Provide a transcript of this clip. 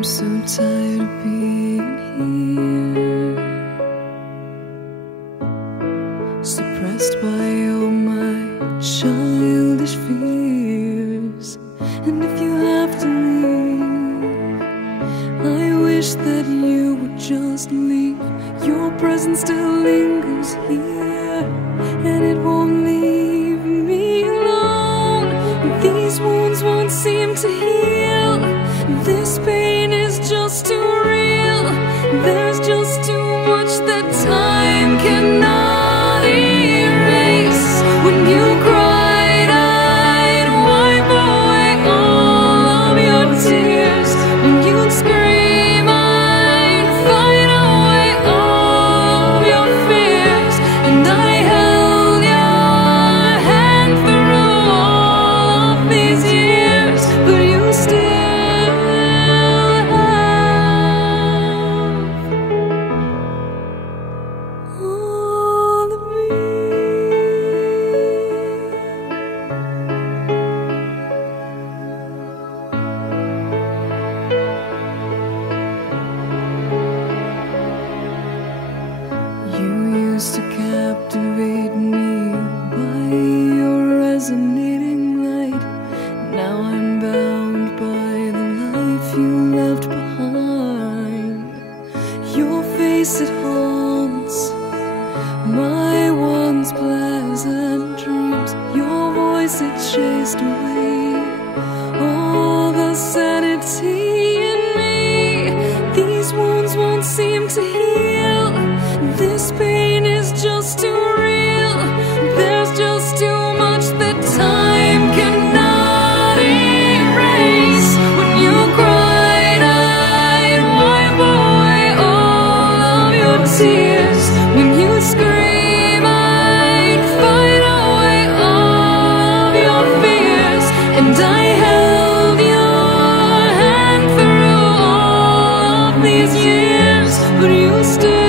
I'm so tired of being here, suppressed by all my childish fears. And if you have to leave, I wish that you would just leave. Your presence still lingers here, and it won't leave me alone. These wounds won't seem to heal. This pain is just too real. There's just too much that time cannot erase. When you cried, I'd wipe away all of your tears. When you'd scream, I'd fight away all of your fears. And I held your hand through all of these years, but you still to captivate me by your resonating light. Now I'm bound by the life you left behind. Your face, it haunts my once pleasant dreams. Your voice, it chased away all the sanity in me. These wounds won't seem to heal. This pain is just too real. There's just too much that time cannot erase. When you cried, I'd wipe away all of your tears. When you scream, I'd fight away all of your fears. And I held your hand through all of these years, but you still